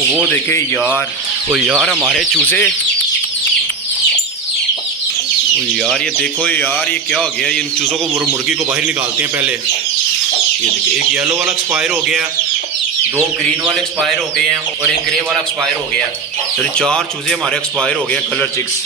वो देखे यार, वो यार हमारे चूजे, वो यार ये देखो यार, ये क्या हो गया। इन चूज़ों को मुर्गी को बाहर निकालते हैं पहले। ये देखिए, एक येलो वाला एक्सपायर हो गया, दो ग्रीन वाले एक्सपायर हो गए हैं और एक ग्रे वाला एक्सपायर हो गया। तो 4 चूजे हमारे एक्सपायर हो गए कलर चिक्स।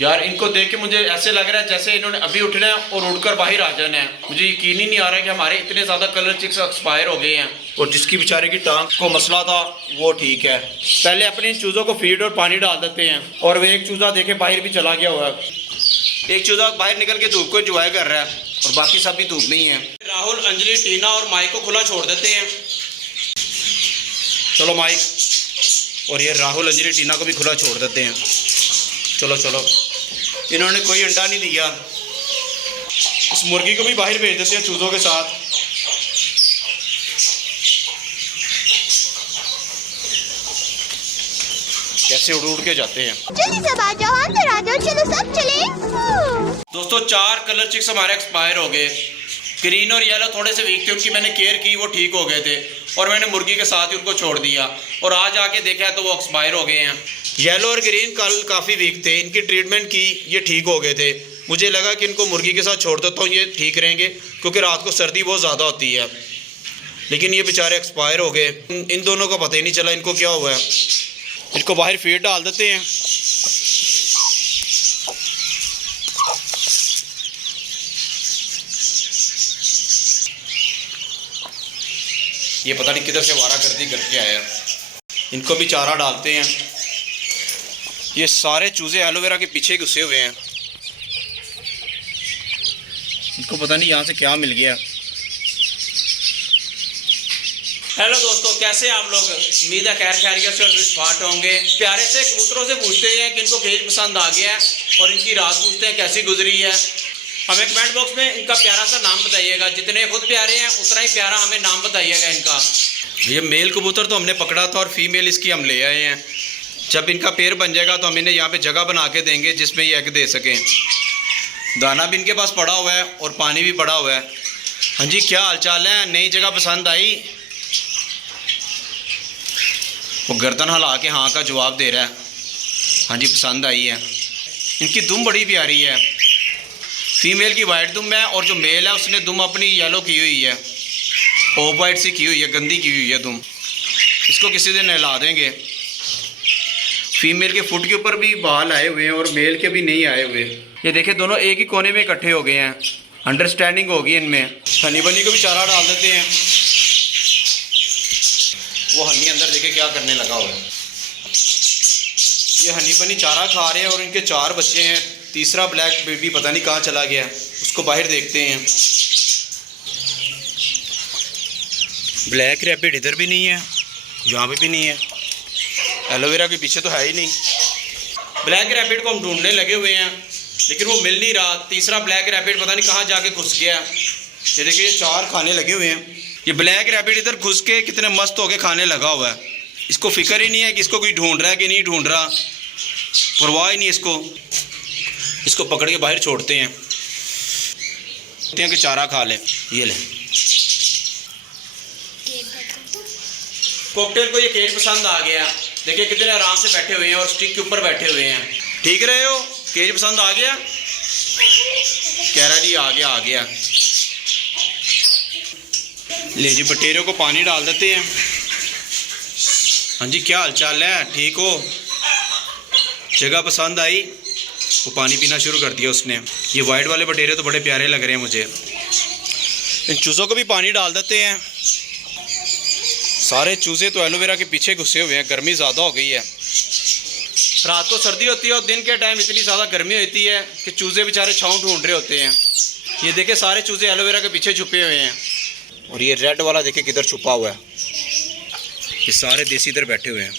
यार इनको देख के मुझे ऐसे लग रहा है जैसे इन्होंने अभी उठना है और उड़कर बाहर आ जाना है। मुझे यकीन ही नहीं आ रहा है कि हमारे इतने ज़्यादा कलर चिक्स एक्सपायर हो गए हैं। और जिसकी बेचारे की टांग को मसला था वो ठीक है। पहले अपने इन चूज़ों को फीड और पानी डाल देते हैं। और वो एक चूज़ा देखे बाहर भी चला गया हुआ है। एक चूज़ा बाहर निकल के धूप को एंजॉय कर रहा है और बाकी सब भी धूप में ही है। राहुल, अंजलि, टीना और माइक को खुला छोड़ देते हैं। चलो माइक, और ये राहुल, अंजलि, टीना को भी खुला छोड़ देते हैं। चलो चलो, इन्होंने कोई अंडा नहीं दिया। इस मुर्गी को भी बाहर भेज देते हैं चूज़ों के साथ। कैसे उड़ उड़ के जाते हैं। जल्दी सब आ जाओ, अंदर आ जाओ, चलो सब चले। दोस्तों 4 कलर चिक्स हमारे एक्सपायर हो गए। ग्रीन और येलो थोड़े से वीक थे, उनकी मैंने केयर की, वो ठीक हो गए थे और मैंने मुर्गी के साथ ही उनको छोड़ दिया। और आज आके देखा तो वो एक्सपायर हो गए हैं। येलो और ग्रीन कल काफ़ी वीक थे, इनकी ट्रीटमेंट की, ये ठीक हो गए थे। मुझे लगा कि इनको मुर्गी के साथ छोड़ देता हूँ, ये ठीक रहेंगे, क्योंकि रात को सर्दी बहुत ज़्यादा होती है। लेकिन ये बेचारे एक्सपायर हो गए। इन दोनों का पता ही नहीं चला इनको क्या हुआ है। इनको बाहर फीड डाल देते हैं। ये पता नहीं किधर से वारागर्दी करके आया। इनको भी चारा डालते हैं। ये सारे चूजे एलोवेरा के पीछे घुसे हुए हैं। इनको पता नहीं यहाँ से क्या मिल गया। हेलो दोस्तों, कैसे आप लोग? उम्मीद है खैर खैरियत से और स्मार्ट होंगे। प्यारे से कबूतरों से पूछते हैं कि इनको केज पसंद आ गया है और इनकी रात पूछते हैं कैसी गुजरी है। हमें कमेंट बॉक्स में इनका प्यारा सा नाम बताइएगा। जितने खुद प्यारे हैं उतना ही प्यारा हमें नाम बताइएगा इनका। ये मेल कबूतर तो हमने पकड़ा था और फीमेल इसकी हम ले आए हैं। जब इनका पेड़ बन जाएगा तो हम इन्हें यहाँ पे जगह बना के देंगे जिसमें ये एग दे सकें। दाना भी इनके पास पड़ा हुआ है और पानी भी पड़ा हुआ है। हाँ जी, क्या हालचाल है? नई जगह पसंद आई? वो गर्दन हिला के हाँ का जवाब दे रहा है। हाँ जी, पसंद आई है। इनकी दुम बड़ी प्यारी है। फीमेल की वाइट दुम है और जो मेल है उसने दुम अपनी येलो की हुई है, ऑफ वाइट सी की हुई है, गंदी की हुई है दुम। इसको किसी दिन नहला देंगे। फीमेल के फुट के ऊपर भी बाल आए हुए हैं और मेल के भी नहीं आए हुए। ये देखे, दोनों एक ही कोने में इकट्ठे हो गए हैं। अंडरस्टैंडिंग होगी इनमें। हनी बनी को भी चारा डाल देते हैं। वो हनी अंदर देखे क्या करने लगा हुआ है। ये हनी बनी चारा खा रहे हैं और इनके 4 बच्चे हैं। तीसरा ब्लैक बेबी पता नहीं कहाँ चला गया, उसको बाहर देखते हैं। ब्लैक रैबिट इधर भी नहीं है, यहाँ पे भी नहीं है। एलोवेरा के पीछे तो है ही नहीं। ब्लैक रैबिट को हम ढूंढने लगे हुए हैं लेकिन वो मिल नहीं रहा। तीसरा ब्लैक रैबिट पता नहीं कहाँ जाके घुस गया। ये देखिए, ये 4 खाने लगे हुए हैं। ये ब्लैक रैबिट इधर घुस के कितने मस्त होके खाने लगा हुआ है। इसको फिक्र ही नहीं है कि इसको कोई ढूंढ रहा है कि नहीं ढूंढ रहा, परवाह ही नहीं इसको। इसको पकड़ के बाहर छोड़ते हैं कि चारा खा ले। ये ले, कॉकटेल को ये केज पसंद आ गया। देखिए कितने आराम से बैठे हुए हैं और स्टिक के ऊपर बैठे हुए हैं। ठीक रहे हो? केज पसंद आ गया? कह रहा जी आ गया आ गया। ले जी, बटेरों को पानी डाल देते हैं। हाँ जी, क्या हालचाल है? ठीक हो? जगह पसंद आई? वो पानी पीना शुरू कर दिया उसने। ये वाइट वाले बटेरे तो बड़े प्यारे लग रहे हैं मुझे। इन चूज़ों को भी पानी डाल देते हैं। सारे चूज़े तो एलोवेरा के पीछे घुसे हुए हैं। गर्मी ज़्यादा हो गई है। रात को सर्दी होती है और दिन के टाइम इतनी ज़्यादा गर्मी होती है कि चूज़े बेचारे छाँव ढूंढ रहे होते हैं। ये देखे, सारे चूज़े एलोवेरा के पीछे छुपे हुए हैं। और ये रेड वाला देखे किधर छुपा हुआ है। ये सारे देसी इधर बैठे हुए हैं।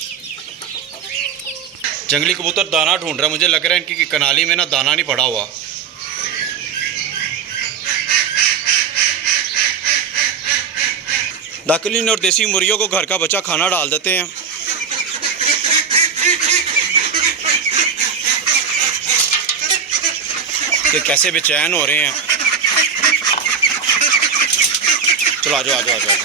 जंगली कबूतर दाना ढूंढ रहा है। मुझे लग रहा है इनकी कनाली में ना दाना नहीं पड़ा हुआ। दाकलीन और देसी मुर्गियों को घर का बचा खाना डाल देते हैं। ये कैसे बेचैन हो रहे हैं। चलो आ जाओ आ जाओ आ जाओ।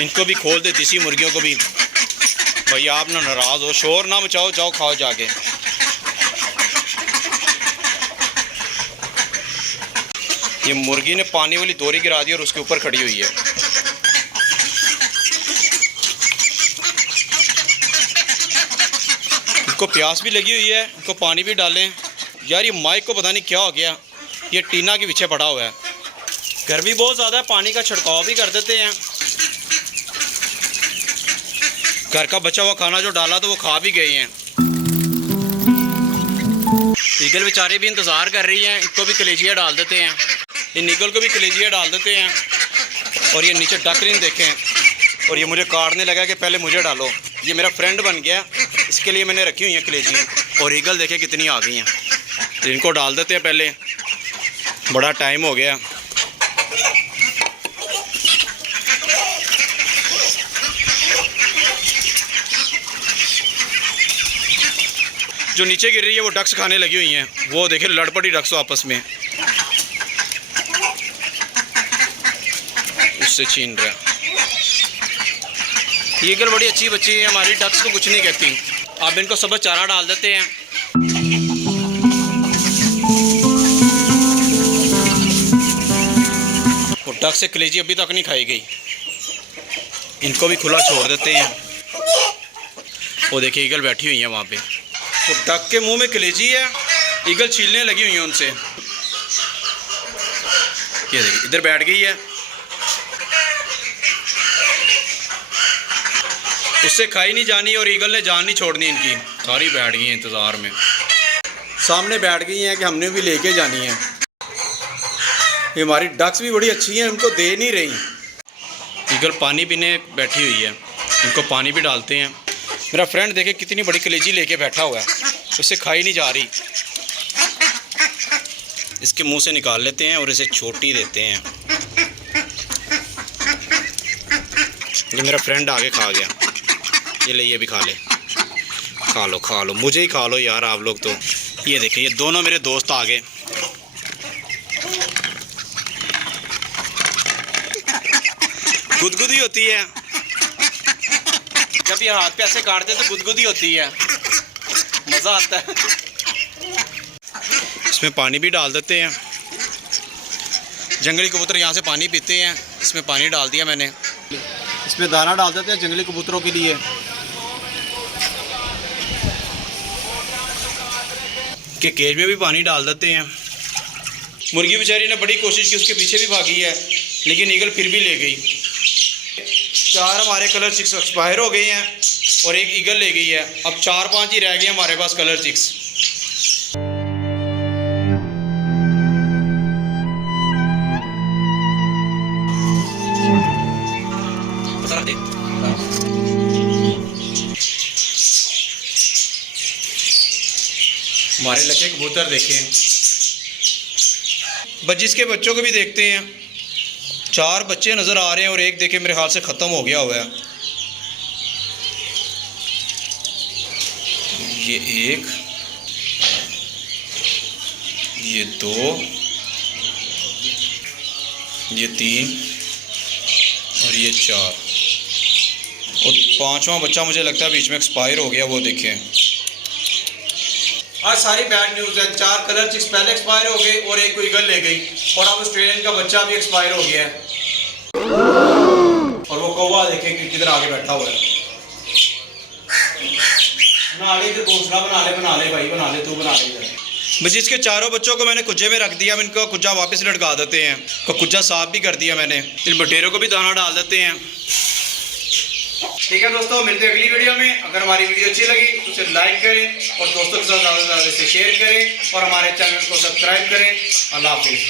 इनको भी खोल दे, देसी मुर्गियों को भी। भैया आप ना नाराज़ हो, शोर ना मचाओ, जाओ खाओ जाके। ये मुर्गी ने पानी वाली दोरी गिरा दी और उसके ऊपर खड़ी हुई है। इनको प्यास भी लगी हुई है, इनको पानी भी डालें। यार ये माइक को पता नहीं क्या हो गया, ये टीना के पीछे पड़ा हुआ है। गर्मी बहुत ज़्यादा है, पानी का छिड़काव भी कर देते हैं। घर का बचा हुआ खाना जो डाला तो वो खा भी गए हैं। ईगल बेचारे भी इंतज़ार कर रही हैं, इनको भी कलेजिया डाल देते हैं। इन ईगल को भी कलेजिया डाल देते हैं। और ये नीचे डकरिन देखें, और ये मुझे काटने लगा कि पहले मुझे डालो। ये मेरा फ्रेंड बन गया, इसके लिए मैंने रखी हुई हैं कलेजियाँ। और ईगल देखें कितनी आ गई हैं, इनको डाल देते हैं पहले, बड़ा टाइम हो गया। जो नीचे गिर रही है वो डक्स खाने लगी हुई हैं, वो देखे लड़ पड़ी डक्स आपस में, उससे छीन रहा। ईगल बड़ी अच्छी बच्ची है हमारी, डक्स को कुछ नहीं कहती। अब इनको सब चारा डाल देते हैं। और डक से कलेजी अभी तक नहीं खाई गई, इनको भी खुला छोड़ देते हैं। वो देखिए ईगल बैठी हुई है वहाँ पे, तो डक के मुंह में कलेजी है, ईगल छीलने लगी हुई है उनसे। ये देखिए इधर बैठ गई है, उससे खाई नहीं जानी और ईगल ने जान नहीं छोड़नी इनकी। सारी बैठ गई हैं इंतज़ार में, सामने बैठ गई हैं कि हमने भी लेके जानी है। ये हमारी डक्स भी बड़ी अच्छी हैं, उनको दे नहीं रही। ईगल पानी पीने बैठी हुई है, इनको पानी भी डालते हैं। मेरा फ्रेंड देखे कितनी बड़ी कलेजी लेके बैठा हुआ है, उससे खाई नहीं जा रही। इसके मुंह से निकाल लेते हैं और इसे छोटी देते हैं। ये मेरा फ्रेंड आगे खा गया, ये ले, ये भी खा ले। खा लो खा लो, मुझे ही खा लो यार आप लोग तो। ये देखिए ये दोनों मेरे दोस्त आ गए। गुदगुदी होती है जब ये हाथ पे ऐसे काटते तो गुदगुदी होती है, मज़ा आता है। इसमें पानी भी डाल देते हैं। जंगली कबूतर यहाँ से पानी पीते हैं, इसमें पानी डाल दिया मैंने। इसमें दाना डाल देते हैं जंगली कबूतरों के लिए। के केज में भी पानी डाल देते हैं। मुर्गी बेचारी ने बड़ी कोशिश की, उसके पीछे भी भागी है, लेकिन ईगल फिर भी ले गई। 4 हमारे कलर चिक्स एक्सपायर हो गए हैं और एक ईगल ले गई है। अब 4-5 ही रह गए हमारे पास कलर चिक्स। हमारे लगे कबूतर देखें, बजिस के बच्चों को भी देखते हैं। 4 बच्चे नज़र आ रहे हैं और एक देखे मेरे ख्याल से ख़त्म हो गया हुआ है। ये 1, ये 2, ये 3 और ये 4 और 5वां बच्चा मुझे लगता है बीच में एक्सपायर हो गया। वो देखें, आज सारी बैड न्यूज़ है। 4 कलर चिक्स पहले एक्सपायर हो गए और एक ईगल ले गई, और अब ऑस्ट्रेलियन का बच्चा भी एक्सपायर हो गया है। और वो कौवा देखें कि किधर आगे बैठा हुआ है। बना ले इधर घोंसला, बना ले भाई, बना ले, तू बना ले इधर। बस इसके 4 बच्चों को मैंने कुज्जे में रख दिया। अब इनको कुज्जा वापस लटका देते हैं। तो कुज्जा साफ भी कर दिया मैंने। इन बटेरों को भी दाना डाल देते हैं। ठीक है दोस्तों, मिलते हैं अगली वीडियो में। अगर हमारी वीडियो अच्छी लगी तो उसे लाइक करें और दोस्तों के साथ ज़्यादा से ज़्यादा शेयर करें और हमारे चैनल को सब्सक्राइब करें। अल्लाह हाफिज़।